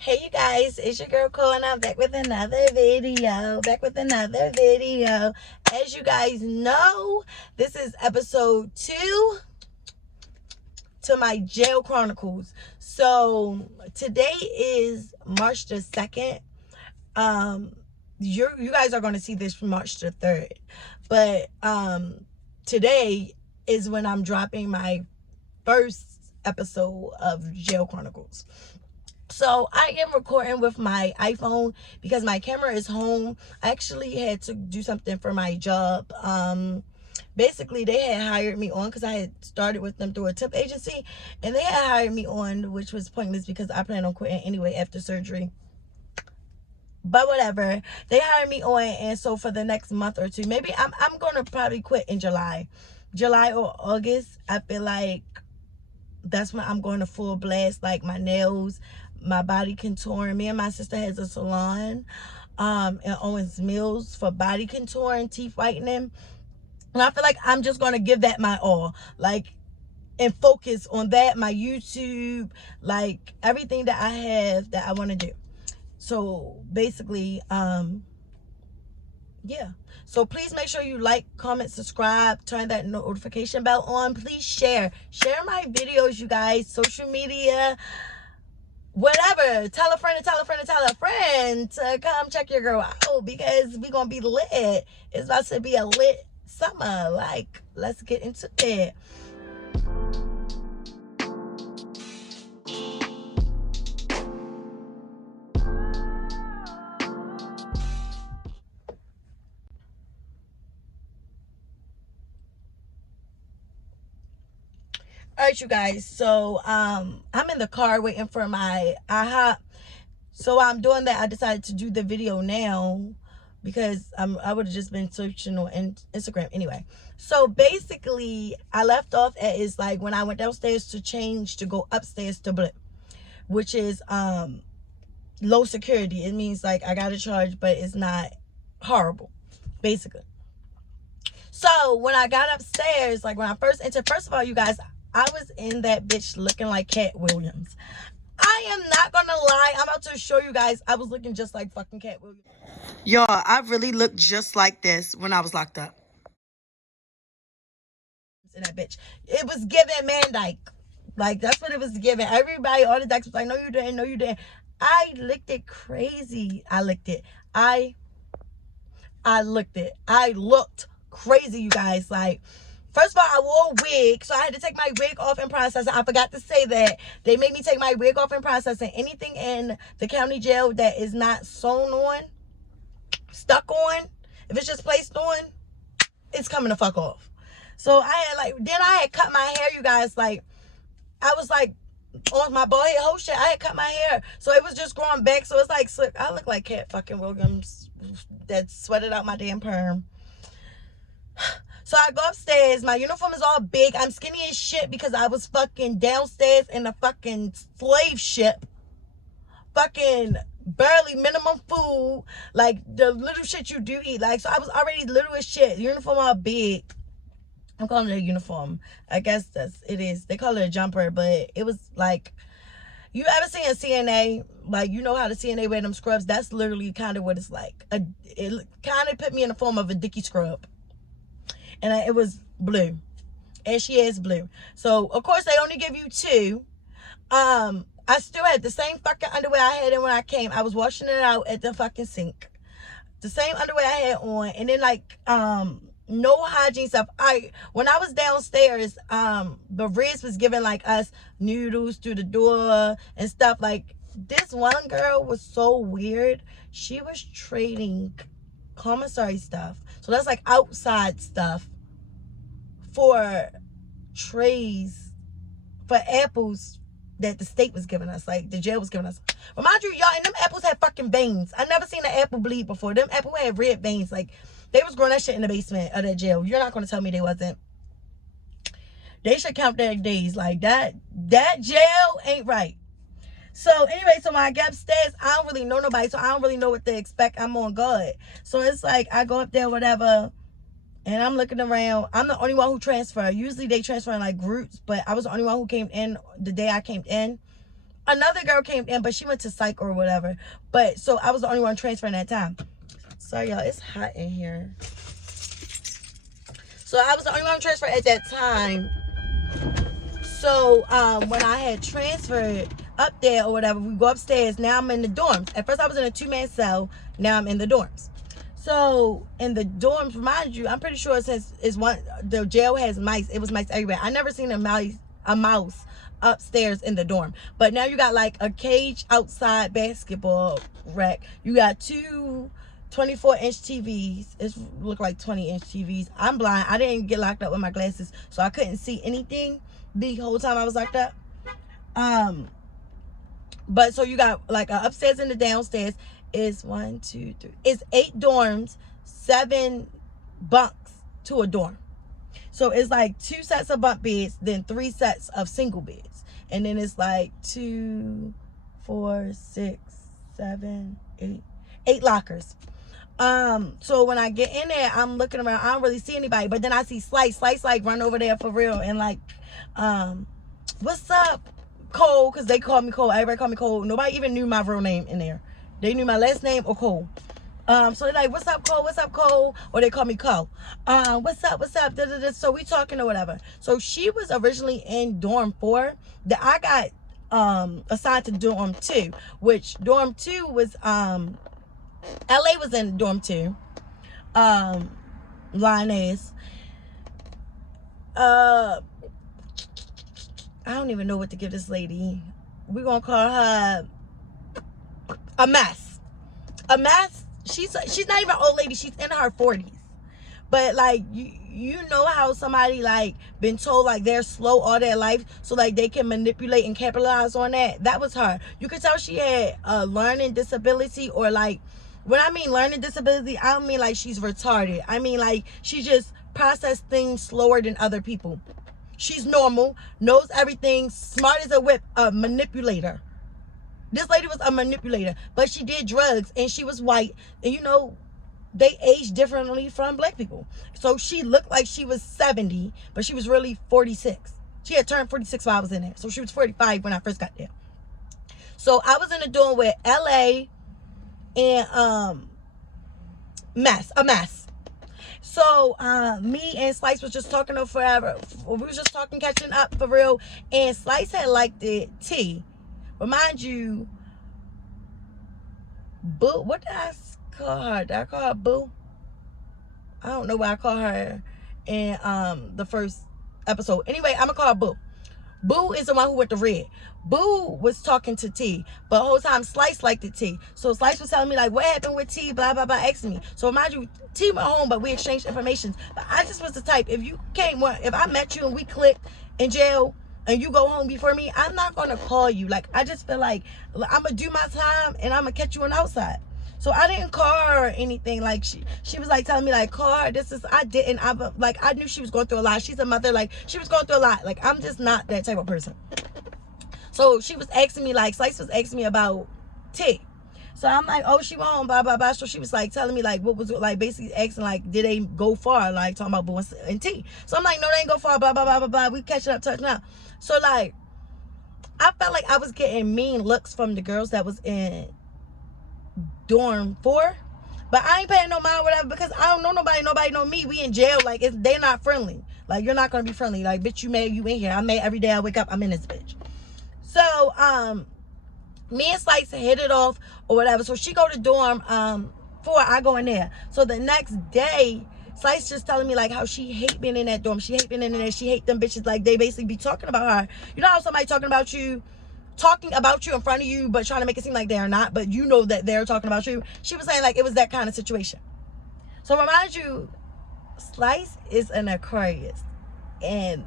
Hey you guys, it's your girl Cole and I'm back with another video. As you guys know, this is episode 2 to my jail chronicles. So today is March the 2nd. You guys are going to see this from March the 3rd. But today is when I'm dropping my first episode of Jail Chronicles. So I am recording with my iPhone because my camera is home. I actually had to do something for my job. Basically they had hired me on because I had started with them through a temp agency, and they had hired me on, which was pointless because I plan on quitting anyway after surgery. But whatever, they hired me on, and so for the next month or two, maybe I'm gonna probably quit in July or August. I feel like that's when I'm going to full blast, like my nails, my body contouring. Me and my sister has a salon in Owens Mills for body contouring, teeth whitening, and I feel like I'm just going to give that my all, like, and focus on that, my YouTube, like everything that I have that I want to do. So basically, yeah, so please make sure you like, comment, subscribe, turn that notification bell on. Please share my videos, you guys, social media, whatever. Tell a friend to tell a friend to tell a friend to come check your girl out, because we gonna be lit. It's about to be a lit summer. Like, let's get into it. All right, you guys, so I'm in the car waiting for my IHOP. So I'm doing that. I decided to do the video now because I would have just been searching on Instagram anyway. So basically, I left off at is like when I went downstairs to change to go upstairs to Blip, which is low security. It means like I got a charge, but it's not horrible, basically. So when I got upstairs, like when I first entered, first of all, you guys, I was in that bitch looking like Cat Williams. I am not gonna lie. I'm about to show you guys. I was looking just like fucking Cat Williams. Y'all, I really looked just like this when I was locked up. In that bitch. It was giving Man Dyke. Like, that's what it was giving. Everybody, all the dykes was like, no, you didn't. No, you didn't. I licked it crazy. I licked it. I looked it. I looked crazy, you guys. Like, first of all, I wore a wig, so I had to take my wig off in processing. I forgot to say that. They made me take my wig off in processing. Anything in the county jail that is not sewn on, stuck on, if it's just placed on, it's coming the fuck off. So I had like, then I had cut my hair, you guys. Like, I was like, on my bald head whole shit, I had cut my hair. So it was just growing back. So it's like, slick. I look like Cat fucking Williams that sweated out my damn perm. So I go upstairs. My uniform is all big. I'm skinny as shit because I was fucking downstairs in a fucking slave ship. Fucking barely minimum food. Like, the little shit you do eat. Like, so I was already little as shit. Uniform all big. I'm calling it a uniform. I guess it is. They call it a jumper, but it was like, you ever seen a CNA? Like, you know how the CNA wear them scrubs? That's literally kind of what it's like. It kind of put me in the form of a dicky scrub. And it was blue. And she is blue. So, of course, they only give you 2. I still had the same fucking underwear I had in when I came. I was washing it out at the fucking sink. The same underwear I had on. And then, like, no hygiene stuff. When I was downstairs, the Riz was giving, like, us noodles through the door and stuff. Like, this one girl was so weird. She was trading commissary stuff. So that's like outside stuff for trays for apples that the state was giving us, like the jail was giving us. Remind you, y'all, and them apples had fucking veins. I never seen an apple bleed before. Them apples had red veins. Like, they was growing that shit in the basement of that jail. You're not going to tell me they wasn't. They should count their days. Like, that jail ain't right. So anyway, so when I get upstairs, I don't really know nobody, so I don't really know what to expect. I'm on guard. So it's like, I go up there, whatever, and I'm looking around. I'm the only one who transferred. Usually they transfer in like groups, but I was the only one who came in the day I came in. another girl came in, but she went to psych or whatever. But so I was the only one transferring that time. Sorry, y'all, it's hot in here. So I was the only one transferred at that time. So when I had transferred up there or whatever, we go upstairs. Now I'm in the dorms. At first I was in a 2-man cell. Now I'm in the dorms. So in the dorms, remind you, I'm pretty sure since the jail has mice, it was mice everywhere. I never seen a mouse upstairs in the dorm. But now you got like a cage outside basketball rack. You got 2 24-inch TVs. It look like 20-inch TVs. I'm blind. I didn't get locked up with my glasses, so I couldn't see anything the whole time I was locked up. But so you got like a upstairs and the downstairs. Is 1, 2, 3. It's 8 dorms, 7 bunks to a dorm. So it's like 2 sets of bunk beds, then 3 sets of single beds, and then it's like 2, 4, 6, 7, 8 lockers. So when I get in there, I'm looking around. I don't really see anybody, but then I see Slice like run over there for real and like, what's up, Cole? Because they call me Cole. Everybody call me Cole. Nobody even knew my real name in there. They knew my last name or Cole. So they're like, what's up, Cole? What's up, Cole? Or they call me Cole. What's up? What's up? Da, da, da. So we talking or whatever. So she was originally in dorm 4. That I got assigned to dorm 2, which dorm 2 was LA was in dorm 2. Lioness. I don't even know what to give this lady. We're gonna call her a mess. A mess. She's not even an old lady. She's in her 40s. But like you know how somebody like been told like they're slow all their life, so like they can manipulate and capitalize on that. That was her. You could tell she had a learning disability, or like, when I mean learning disability, I don't mean like she's retarded. I mean like she just processes things slower than other people. She's normal, knows everything, smart as a whip, a manipulator. This lady was a manipulator, but she did drugs and she was white, and you know they age differently from black people. So she looked like she was 70, but she was really 46. She had turned 46 while I was in there, so she was 45 when I first got there. So I was in the dorm with LA and a mess. So me and Slice was just talking forever. We was just talking, catching up for real, and Slice had liked it T. Remind you, Boo. What did I call her? Did I call her Boo? I don't know what I call her in the first episode. Anyway, I'm gonna call her Boo. Boo is the one who went to red. Boo was talking to T, but the whole time Slice liked the T. So Slice was telling me like, what happened with T, blah blah blah, asking me. So mind you, T went home, but we exchanged information. But I just was the type, if I met you and we clicked in jail and you go home before me, I'm not gonna call you. Like, I just feel like I'm gonna do my time and I'm gonna catch you on the outside. So I didn't call her or anything. Like she was like telling me like, call her. I knew she was going through a lot. She's a mother. Like, she was going through a lot. Like, I'm just not that type of person. So she was asking me, like, Slice was asking me about T. So I'm like, oh, she went home, blah blah blah. So she was like telling me like, what was it, like, basically asking like, did they go far? Like, talking about Boo and T. So I'm like, no, they ain't go far, blah blah blah blah blah. We catching up, touching up. So like, I felt like I was getting mean looks from the girls that was in dorm 4, but I ain't paying no mind, whatever, because I don't know nobody know me. We in jail. Like, they're not friendly. Like, you're not gonna be friendly. Like, bitch, you mad, you in here. I'm mad every day I wake up, I'm in this bitch. So me and Slice hit it off or whatever. So she go to dorm 4, I go in there. So the next day, Slice just telling me like how she hate being in that dorm. She hate being in there. She hate them bitches. Like, they basically be talking about her. You know how somebody talking about you in front of you, but trying to make it seem like they're not, but you know that they're talking about you. She was saying like it was that kind of situation. So remind you, Slice is an Aquarius, and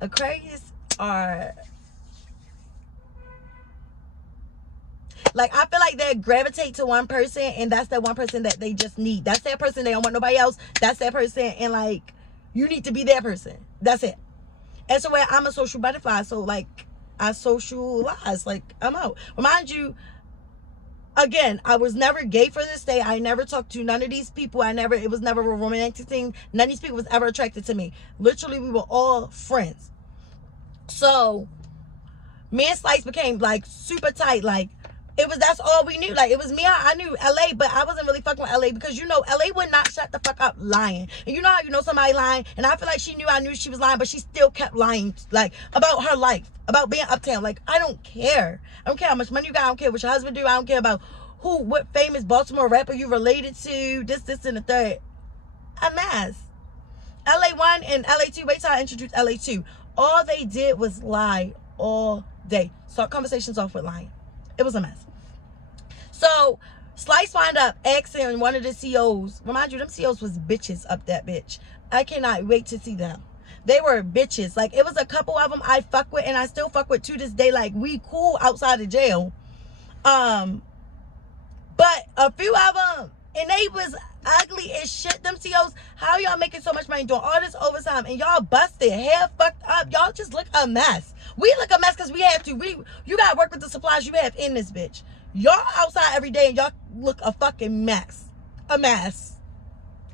Aquarius are like, I feel like they gravitate to one person, and that's that one person that they just need. That's that person. They don't want nobody else. That's that person, and like, you need to be that person. That's it. And so I'm a social butterfly, so like, I socialize, like, I'm out. Remind you, again, I was never gay for this day. I never talked to none of these people. It was never a romantic thing. None of these people was ever attracted to me. Literally, we were all friends. So Me and Slice became like super tight. Like that's all we knew. Like it was me. I knew LA, but I wasn't really fucking with LA because LA would not shut the fuck up lying. And you know how somebody lying, and I feel like I knew she was lying, but she still kept lying, like about her life, about being uptown. Like I don't care. I don't care how much money you got. I don't care what your husband do. I don't care about what famous Baltimore rapper you related to. This, and the third. A mess. LA1 and LA2. Wait till I introduce LA2. All they did was lie all day. Start conversations off with lying. It was a mess. So Slice wind up asking one of the COs. Remind you, them COs was bitches up that bitch. I cannot wait to see them. They were bitches. Like it was a couple of them I fuck with and I still fuck with to this day. Like we cool outside of jail. But a few of them, and they was ugly as shit. Them COs, how y'all making so much money doing all this overtime and y'all busted, hair fucked up? Y'all just look a mess. We look a mess because we have to. You gotta work with the supplies you have in this bitch. Y'all outside every day and y'all look a fucking mess. A mess.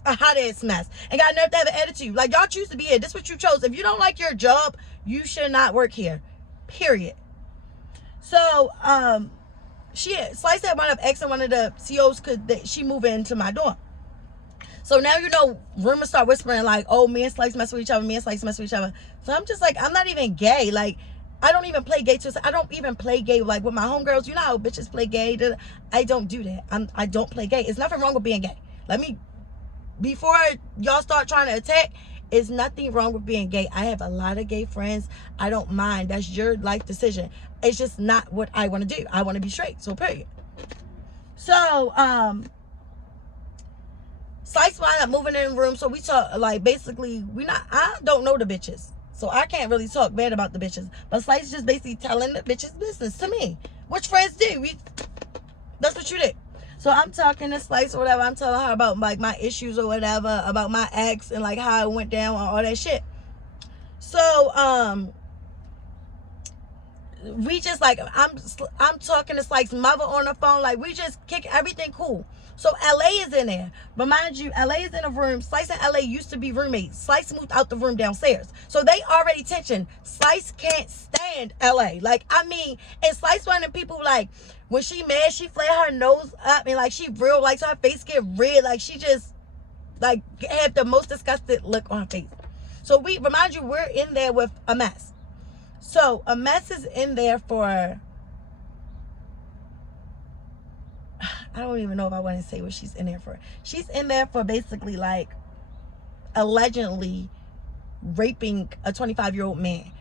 A hot ass mess. And got enough to have an attitude. Like y'all choose to be here. This is what you chose. If you don't like your job, you should not work here. Period. So, Slice had wound up asking one of the COs could she move into my dorm. So now rumors start whispering like, oh, me and Slice mess with each other, me and Slice mess with each other. So I'm just like, I'm not even gay. Like, I don't even play gay. I don't even play gay like with my homegirls. You know how bitches play gay? I don't do that. I don't play gay. It's nothing wrong with being gay. Before y'all start trying to attack, it's nothing wrong with being gay. I have a lot of gay friends. I don't mind. That's your life decision. It's just not what I want to do. I want to be straight. So period. So, Slice wound up moving in the room. So we talk, like, basically, I don't know the bitches. So I can't really talk bad about the bitches. But Slice just basically telling the bitches business to me. Which friends do. That's what you did. So I'm talking to Slice or whatever. I'm telling her about like my issues or whatever, about my ex and like how it went down and all that shit. So we just like I'm talking to Slice's mother on the phone. Like we just kick everything cool. So LA is in there. But mind you, LA is in a room. Slice and LA used to be roommates. Slice moved out the room downstairs. So they already tension. Slice can't stand LA. Like, I mean, and Slice one of the people like, when she mad, she flare her nose up and like she real, like so her face get red. Like she just like have the most disgusted look on her face. So remind you, we're in there with a mess. So a mess is in there for, I don't even know if I want to say what she's in there for. She's in there for basically like allegedly raping a 25-year-old man.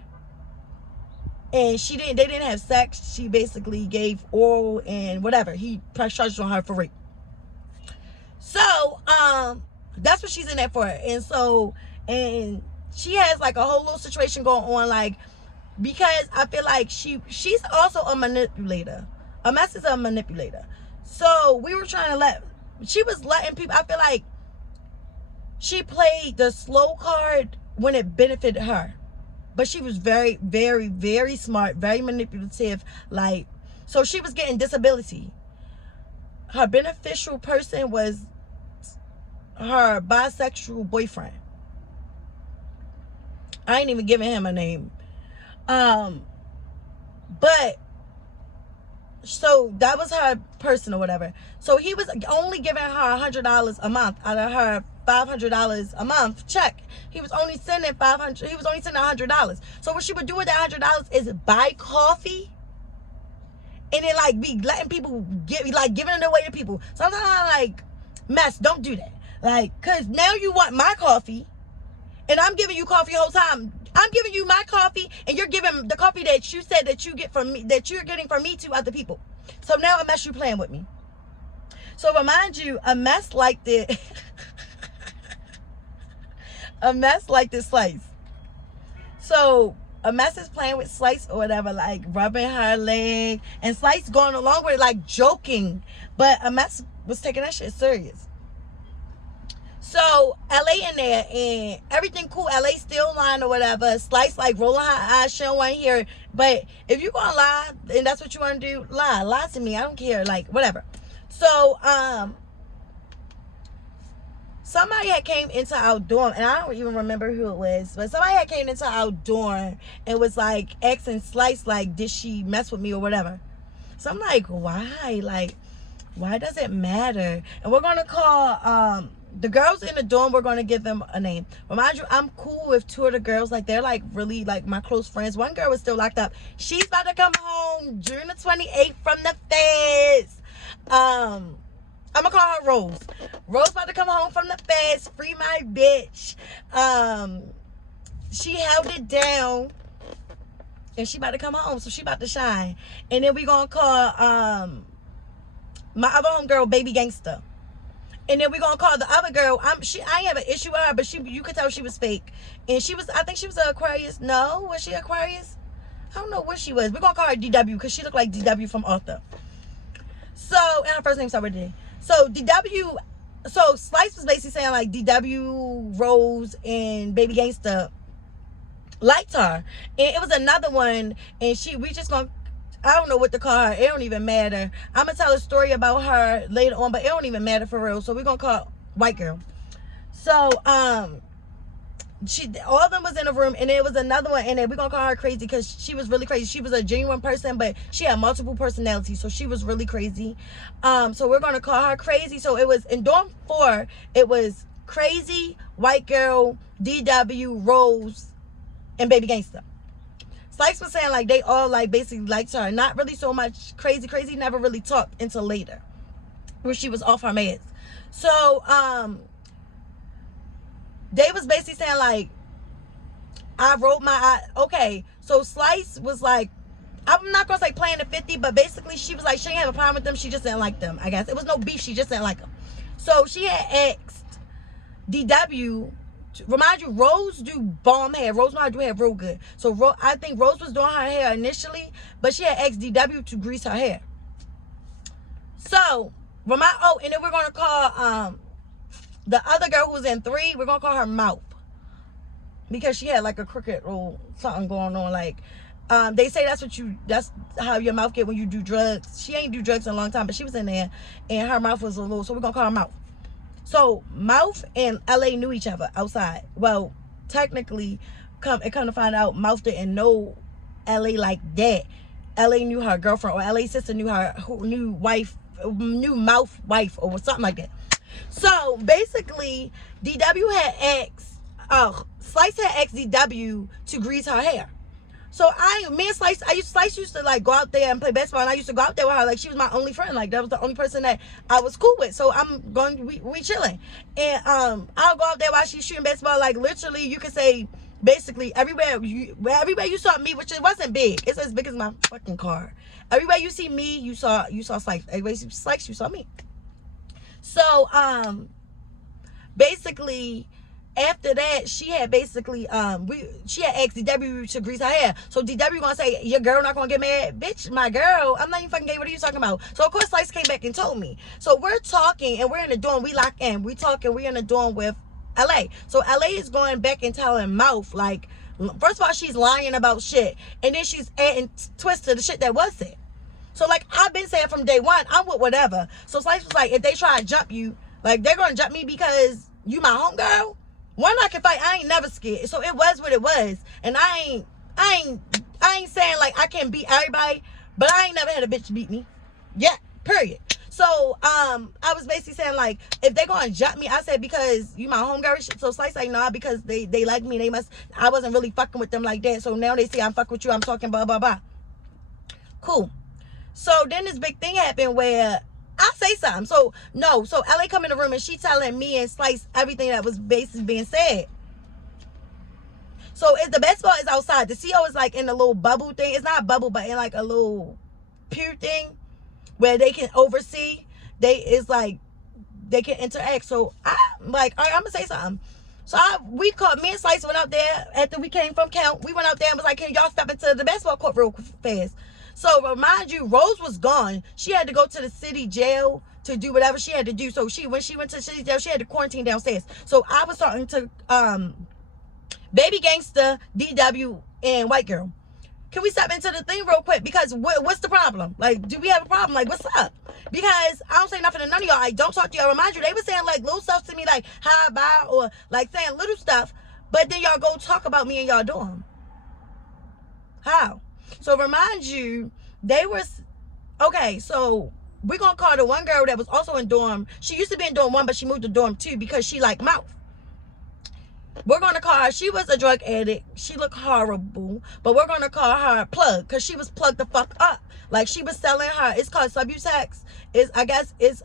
And they didn't have sex. She basically gave oral and whatever. He pressed charges on her for rape. So, that's what she's in there for. And she has like a whole little situation going on, like, because I feel like she's also a manipulator. A mess is a manipulator. So we were trying to she was letting people, I feel like she played the slow card when it benefited her. But she was very, very, very smart, very manipulative. Like, so she was getting disability. Her beneficial person was her bisexual boyfriend. I ain't even giving him a name. But so that was her person or whatever. So he was only giving her $100 a month out of her $500 a month check. He was only sending $500. He was only sending $100. So what she would do with that $100 is buy coffee, and then like be letting people giving it away to people. Sometimes I'm like, mess, don't do that. Like, cause now you want my coffee, and I'm giving you coffee the whole time. I'm giving you my coffee, and you're giving the coffee that you said that you get from me, that you're getting from me to other people. So now a mess, you playing with me. So remind you, a mess like this, a mess like this Slice. So a mess is playing with Slice or whatever, like rubbing her leg, and Slice going along with it, like joking. But a mess was taking that shit serious. So LA in there and everything cool. LA still lying or whatever. Slice like rolling her eyes. She don't want to hear it. But if you gonna lie and that's what you want to do, lie to me. I don't care. Like whatever. So somebody had came into our dorm, and I don't even remember who it was, but somebody had came into our dorm and was like asking Slice, like, did she mess with me or whatever. So I'm like, why? Like, why does it matter? And we're gonna call the girls in the dorm, we're gonna give them a name. Remind you, I'm cool with two of the girls. Like, they're like really like my close friends. One girl was still locked up. She's about to come home June the 28th from the feds. I'm gonna call her Rose. Rose about to come home from the feds. Free my bitch. She held it down, and she about to come home, so she about to shine. And then we gonna call my other homegirl Baby Gangsta. And then we're gonna call the other girl. I ain't have an issue with her, but you could tell she was fake. And she was, I think she was an Aquarius. No, was she Aquarius? I don't know what she was. We're gonna call her DW because she looked like DW from Arthur. So, and her first name started with D. So DW, so Slice was basically saying like DW, Rose, and Baby Gangsta liked her. And it was another one, and we just gonna, I don't know what to call her. It don't even matter. I'm gonna tell a story about her later on, but it don't even matter for real. So we're gonna call White Girl. So all of them was in a room, and there was another one, and then we're gonna call her Crazy because she was really crazy. She was a genuine person, but she had multiple personalities, so she was really crazy. So we're gonna call her Crazy. So it was in dorm 4, it was Crazy, White Girl, DW, Rose, and Baby Gangsta. Slice was saying like they all like basically liked her. Not really so much Crazy. Crazy never really talked until later, where she was off her meds. So they was basically saying like, I wrote my okay. So Slice was like, I'm not gonna say playing the 50, but basically she was like she didn't have a problem with them. She just didn't like them. I guess it was no beef. She just didn't like them. So she had asked DW. Remind you, Rose do bomb hair. Rose might do hair real good. So I think Rose was doing her hair initially, but she had asked DW to grease her hair. So and then we're gonna call the other girl who was in 3. We're gonna call her Mouth because she had like a crooked or something going on. Like they say that's how your mouth get when you do drugs. She ain't do drugs in a long time, but she was in there, and her mouth was a little. So we're gonna call her Mouth. So Mouth and LA knew each other outside. Well, technically, come to find out, Mouth didn't know LA like that. LA knew her girlfriend, or LA sister knew her new Mouth wife, or something like that. So basically, DW had asked, Slice had asked DW to grease her hair. So Slice used to like go out there and play basketball, and I used to go out there with her. Like, she was my only friend. Like, that was the only person that I was cool with. So we chilling, and I'll go out there while she's shooting basketball. Like, literally, you could say basically everywhere you saw me, which it wasn't big. It's as big as my fucking car. Everywhere you see me, you saw Slice. Everywhere you see Slice, you saw me. So basically, after that, she had basically she had asked DW to grease her hair. So DW gonna say, your girl not gonna get mad? Bitch, my girl, I'm not even fucking gay. What are you talking about? So of course Slice came back and told me. So we're talking, and we're in the dorm. We lock in. We talking. We're in the dorm with LA. So LA is going back and telling Mouth, like, first of all, she's lying about shit, and then she's adding twists to the shit that was said. So like, I've been saying from day one, I'm with whatever. So Slice was like, if they try to jump you, like, they're gonna jump me because you my homegirl. One, I can fight. I ain't never scared. So it was what it was. And I ain't saying like I can beat everybody, but I ain't never had a bitch beat me. Yeah, period. So I was basically saying like, if they gonna jump me, I said because you my homegirl. So Slice like, nah, because they like me. I wasn't really fucking with them like that. So now they see I'm fucking with you. I'm talking blah blah blah. Cool. So then this big thing happened where I say something. So LA come in the room, and she telling me and Slice everything that was basically being said. So the basketball is outside. The CO is like in a little bubble thing. It's not a bubble, but in like a little pew thing where they can oversee. It's like they can interact. So I'm like, all right, I'm gonna say something. So me and Slice went out there after we came from count. We went out there and was like, can y'all step into the basketball court real fast? So remind you, Rose was gone. She had to go to the city jail to do whatever she had to do. So when she went to the city jail, she had to quarantine downstairs. So I was talking to Baby Gangsta, DW, and White Girl. can we step into the thing real quick? Because what's the problem? Like, do we have a problem? Like, what's up? Because I don't say nothing to none of y'all. I don't talk to y'all. Remind you, they were saying like little stuff to me, like hi, bye, or like saying little stuff, but then y'all go talk about me in y'all dorm. How? So remind you, they were okay. So we're gonna call the one girl that was also in dorm. She used to be in dorm 1, but she moved to dorm 2 because she liked mouth. We're going to call her, she was a drug addict. She looked horrible. But we're going to call her plug because she was plugged the fuck up. Like, she was selling her, it's called Subutex. I guess it's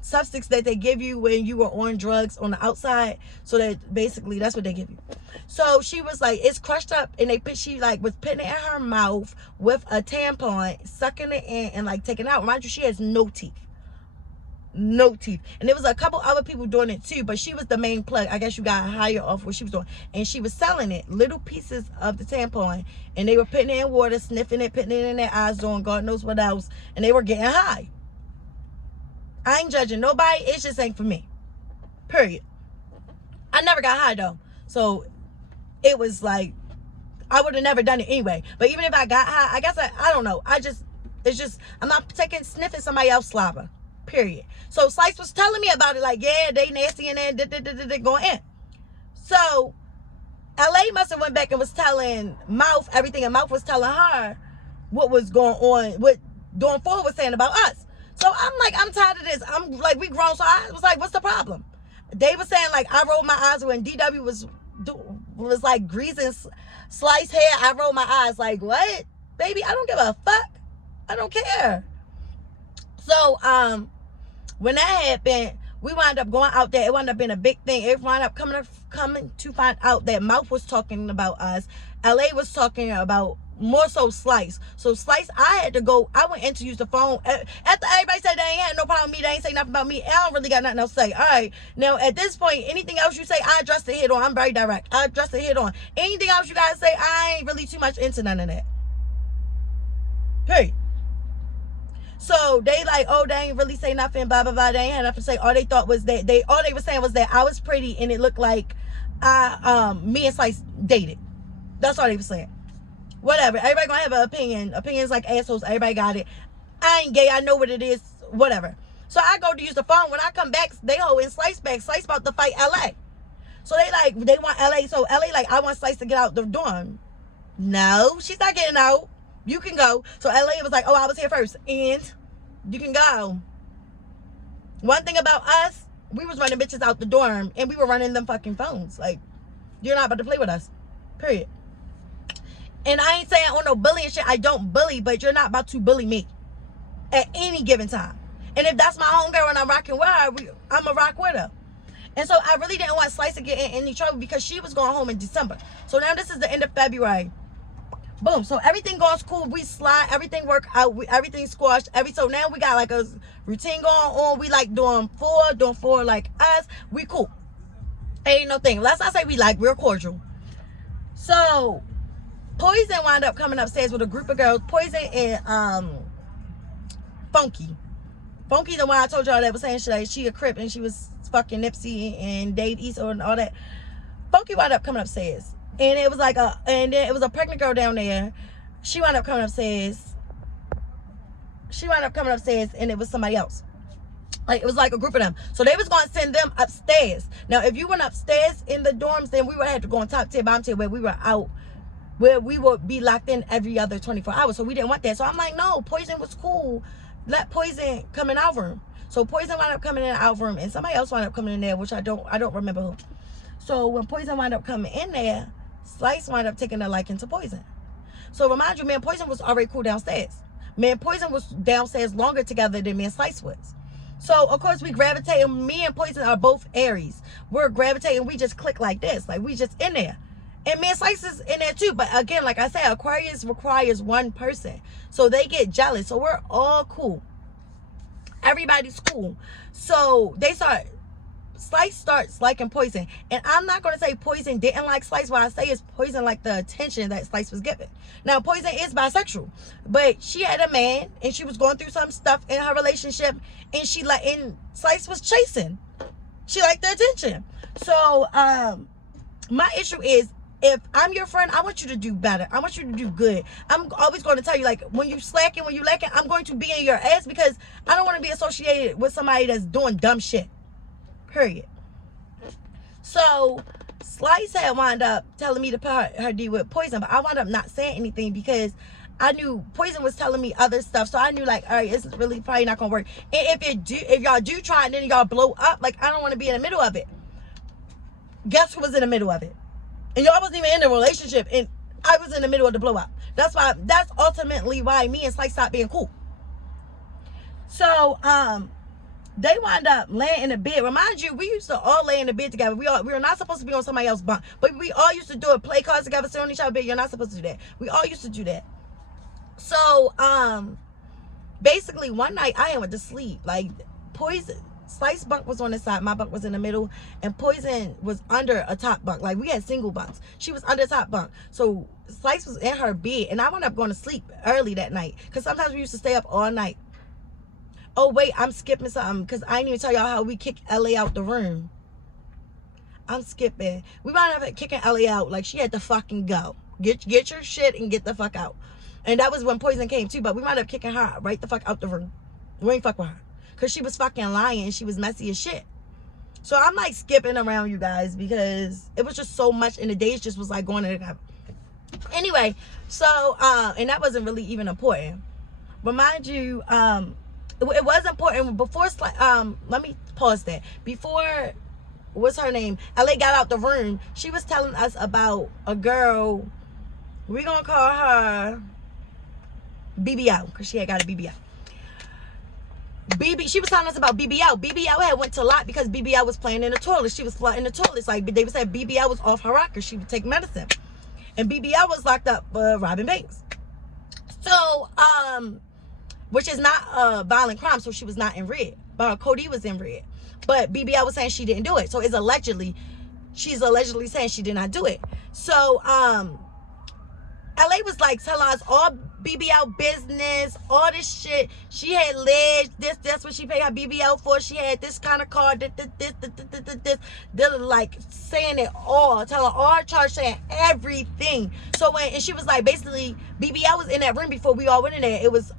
substance that they give you when you were on drugs on the outside. So that basically, that's what they give you. So she was like, it's crushed up. And she like was putting it in her mouth with a tampon, sucking it in and like taking it out. Mind you, she has no teeth. No teeth. And there was a couple other people doing it too, but she was the main plug. I guess you got higher off what she was doing. And she was selling it, little pieces of the tampon, and they were putting it in water, sniffing it, putting it in their eyes, doing God knows what else, and they were getting high. I ain't judging nobody. It just ain't for me. Period. I never got high though, so it was like I would have never done it anyway. But even if I got high, I guess I don't know. It's just I'm not sniffing somebody else's saliva. Period. So Slice was telling me about it, like, yeah, they nasty and then going in. So LA must have went back and was telling Mouth everything, and Mouth was telling her what was going on, what Dawn Ford was saying about us. So I'm like, I'm tired of this. I'm like, we grown. So I was like, what's the problem? They were saying like I rolled my eyes when DW was like greasing Slice hair. I rolled my eyes like, what? Baby, I don't give a fuck. I don't care. So when that happened, we wound up going out there. It wound up being a big thing. It wound up coming to find out that Mouth was talking about us. LA was talking about more so Slice. So Slice, I had to go. I went in to use the phone. After everybody said they ain't had no problem with me, they ain't say nothing about me. I don't really got nothing else to say. All right. Now, at this point, anything else you say, I address the head on. I'm very direct. I address the head on. Anything else you guys say, I ain't really too much into none of that. Period. So they like, oh, they ain't really say nothing, blah, blah, blah. They ain't had nothing to say. All they thought was that all they were saying was that I was pretty and it looked like me and Slice dated. That's all they were saying. Whatever. Everybody gonna have an opinion. Opinions like assholes. Everybody got it. I ain't gay. I know what it is. Whatever. So I go to use the phone. When I come back, they holding Slice back. Slice about to fight LA. So they want LA. So LA like, I want Slice to get out the dorm. No, she's not getting out. You can go. So LA was like, oh, I was here first. And you can go. One thing about us, we was running bitches out the dorm. And we were running them fucking phones. Like, you're not about to play with us. Period. And I ain't saying on no bullying shit. I don't bully. But you're not about to bully me. At any given time. And if that's my homegirl and I'm rocking with her, I'm going to rock with her. And so I really didn't want Slice to get in any trouble. Because she was going home in December. So now this is the end of February. Boom. So everything goes cool. We slide. Everything work out. Everything squashed. So now we got like a routine going on. We like doing four like us. We cool. Ain't no thing. Let's not say we like. We're cordial. So Poison wound up coming upstairs with a group of girls. Poison and Funky. Funky, the one I told y'all that was saying she a Crip and she was fucking Nipsey and Dave East and all that. Funky wound up coming upstairs. And it was like and then it was a pregnant girl down there. She wound up coming upstairs. And it was somebody else. Like, it was like a group of them. So they was going to send them upstairs. Now, if you went upstairs in the dorms, then we would have to go on top tier, bottom tier, where we were out, where we would be locked in every other 24 hours. So we didn't want that. So I'm like, no, Poison was cool. Let Poison come in our room. So Poison wound up coming in our room, and somebody else wound up coming in there, which I don't remember who. So when Poison wound up coming in there, Slice wound up taking a liking to Poison. So remind you, me and Poison was already cool downstairs. Me and Poison was downstairs longer together than me and Slice was. So of course we gravitate. Me and Poison are both Aries. We're gravitating. We just click like this. Like, we just in there. And me and Slice is in there too. But again, like I said, Aquarius requires one person. So they get jealous. So we're all cool. Everybody's cool. So they start... Slice starts liking Poison. And I'm not going to say Poison didn't like Slice. What I say is Poison liked the attention that Slice was given. Now, Poison is bisexual. But she had a man. And she was going through some stuff in her relationship. And Slice was chasing. She liked the attention. So, my issue is, if I'm your friend, I want you to do better. I want you to do good. I'm always going to tell you, like, when you slacking, when you lacking, I'm going to be in your ass because I don't want to be associated with somebody that's doing dumb shit. Period. So Slice had wound up telling me to put her D with Poison, but I wound up not saying anything because I knew Poison was telling me other stuff. So I knew, like, all right, it's really probably not gonna work. And if y'all do try and then y'all blow up, like, I don't want to be in the middle of it. Guess who was in the middle of it? And y'all wasn't even in a relationship, and I was in the middle of the blow up. That's ultimately why me and Slice stopped being cool. So they wound up laying in the bed. Remind you, we used to all lay in the bed together. We were not supposed to be on somebody else's bunk, but we all used to do it. Play cards together, sit on each other's bed. You're not supposed to do that. We all used to do that. So basically one night I went to sleep. Like, Poison, Slice bunk was on the side, my bunk was in the middle, and Poison was under a top bunk. Like, we had single bunks. She was under top bunk. So Slice was in her bed, and I wound up going to sleep early that night because sometimes we used to stay up all night. Oh, wait, I'm skipping something because I didn't even tell y'all how we kicked LA out the room. I'm skipping. We wound up kicking LA out. Like, she had to fucking go. Get your shit and get the fuck out. And that was when Poison came too, but we wound up kicking her right the fuck out the room. We ain't fuck with her because she was fucking lying and she was messy as shit. So I'm like skipping around, you guys, because it was just so much and the days just was like going together. Anyway, so and that wasn't really even important. Remind you, it was important before, let me pause that. Before, what's her name? LA got out the room. She was telling us about a girl. We're going to call her BBL because she had got a BBL. She was telling us about BBL. BBL had went to lot because BBL was playing in the toilet. She was flooding the toilets. Like, they said BBL was off her rocker. She would take medicine. And BBL was locked up for robbing banks. So, which is not a violent crime, so she was not in red. But Cody was in red. But BBL was saying she didn't do it. So it's allegedly, she's allegedly saying she did not do it. So LA was like telling us all BBL business, all this shit. She had ledge, that's what she paid her BBL for. She had this kind of car, this. They're like saying it all, telling all her charge, saying everything. So and she was like, basically, BBL was in that room before we all went in there. It was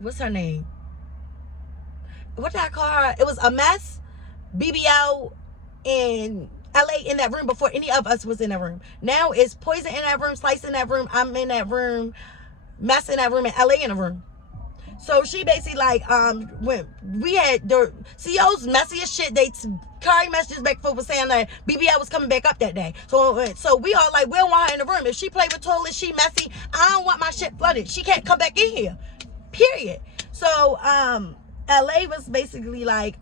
what's her name? What did I call her? It was a mess. BBL and LA in that room before any of us was in that room. Now it's Poison in that room, Slice in that room, I'm in that room, Mess in that room, and LA in the room. So she basically like when we had the CEOs messy as shit, they carry messages back and forth saying that BBL was coming back up that day. So we all like, we don't want her in the room. If she play with toilets, she messy. I don't want my shit flooded. She can't come back in here. Period. So LA was basically like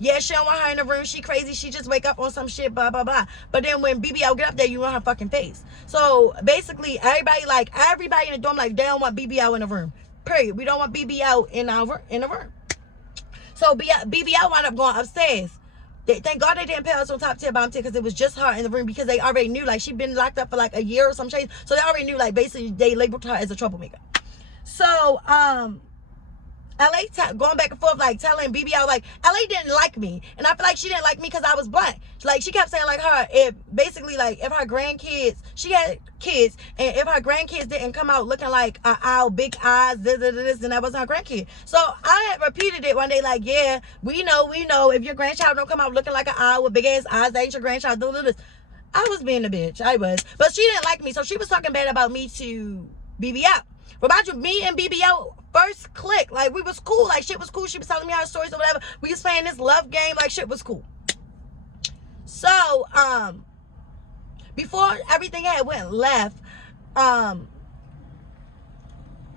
yeah, she don't want her in the room. She crazy. She just wake up on some shit, blah, blah, blah. But then when BBL get up there, you want her fucking face. So basically, everybody in the dorm, like, they don't want BBL in the room. Period. We don't want BBL in the room. So BBL wound up going upstairs. Thank God they didn't pay us on top tier, bottom tier, because it was just her in the room, because they already knew, like, she'd been locked up for like a year or some shit. So they already knew, like, basically they labeled her as a troublemaker. So LA going back and forth, like, telling BBL, like, LA didn't like me. And I feel like she didn't like me because I was black. Like, she kept saying, like, if her grandkids, she had kids, and if her grandkids didn't come out looking like an owl, big eyes, this, then that wasn't her grandkid. So I had repeated it one day, like, yeah, we know, if your grandchild don't come out looking like an owl with big ass eyes, that ain't your grandchild, this. I was being a bitch, I was. But she didn't like me, so she was talking bad about me to BBL. Remind you, me and BBL first click, like, we was cool, like, shit was cool. She was telling me her stories or whatever. We was playing this love game, like, shit was cool. So before everything had went left,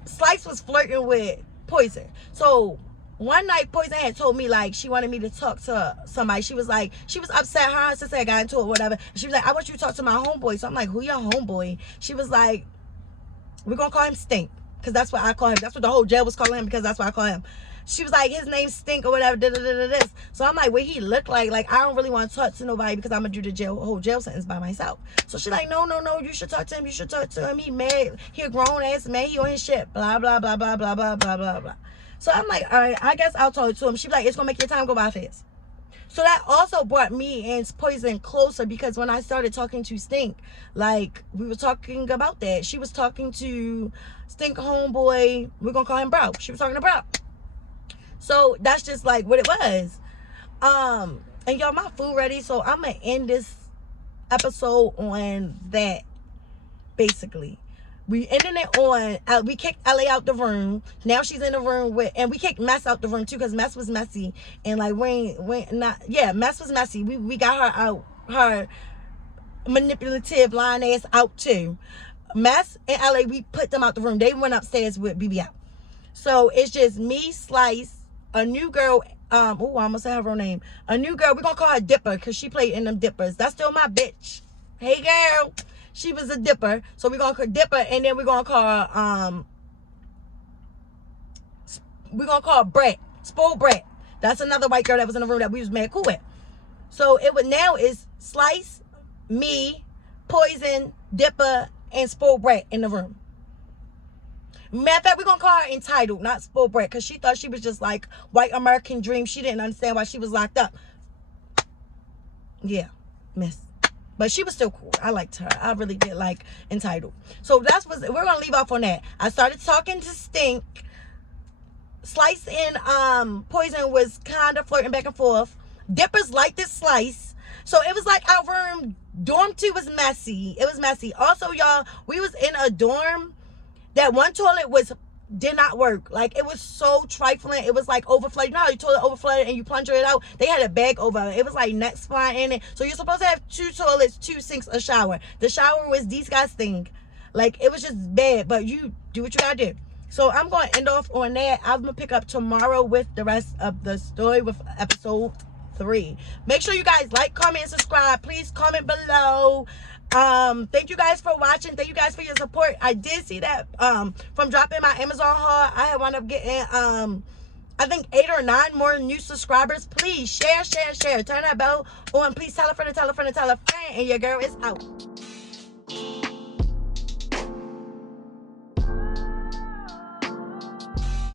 Slice was flirting with Poison. So one night Poison had told me, like, she wanted me to talk to somebody. She was like, she was upset, her and her sister had got into it, whatever. She was like, I want you to talk to my homeboy. So I'm like, who your homeboy? She was like, we're gonna call him Stink, because that's what I call him. That's what the whole jail was calling him, because that's what I call him. She was like, his name's Stink or whatever, this. So I'm like, what he look like I don't really want to talk to nobody because I'm gonna do the whole jail sentence by myself. So she's like, no, you should talk to him. You should talk to him. He mad. He a grown ass man. He on his shit. Blah, blah, blah, blah, blah, blah, blah, blah, blah. So I'm like, all right, I guess I'll talk to him. She be like, it's gonna make your time go by fast. So that also brought me and Poison closer, because when I started talking to Stink, like, we were talking about that. She was talking to Stink homeboy. We're gonna call him Bro. She was talking to Bro. So that's just like what it was. And y'all, my food ready, so I'm gonna end this episode on that. Basically, we ended it on we kicked LA out the room. Now she's in the room with, and we kicked Mess out the room too, because Mess was messy, and like Mess was messy. We got her out, her manipulative lying ass out too. Mess and LA, we put them out the room. They went upstairs with BB out. So it's just me, Slice, a new girl. I almost said her name. A new girl. We're gonna call her Dipper, because she played in them Dippers. That's still my bitch. Hey girl. She was a Dipper. So we're gonna call Dipper, and then we're gonna call Brett. Spoiled Brett. That's another white girl that was in the room that we was mad cool with. So now is Slice, me, Poison, Dipper, and Spoiled Brett in the room. Matter of fact, we're gonna call her Entitled, not Spoiled Brat, because she thought she was just like white American dream. She didn't understand why she was locked up. Yeah, miss. But she was still cool. I liked her. I really did like Entitled. So we're gonna leave off on that. I started talking to Stink. Slice and Poison was kind of flirting back and forth. Dippers liked this Slice. So it was like our room, dorm 2 was messy. It was messy. Also, y'all, we was in a dorm. That one toilet did not work. Like, it was so trifling. It was like overflow. You know how your toilet overflowed and you plunge it out? They had a bag over it. It was like nets flying in it. So you're supposed to have 2 toilets, 2 sinks, a shower. The shower was disgusting. Like, it was just bad. But you do what you gotta do. So I'm going to end off on that. I'm going to pick up tomorrow with the rest of the story with episode 3. Make sure you guys like, comment, and subscribe. Please comment below. Thank you guys for watching. Thank you guys for your support. I did see that from dropping my Amazon haul, I had wound up getting I think 8 or 9 more new subscribers. Please share. Turn that bell on. Please tell a friend, and your girl is out.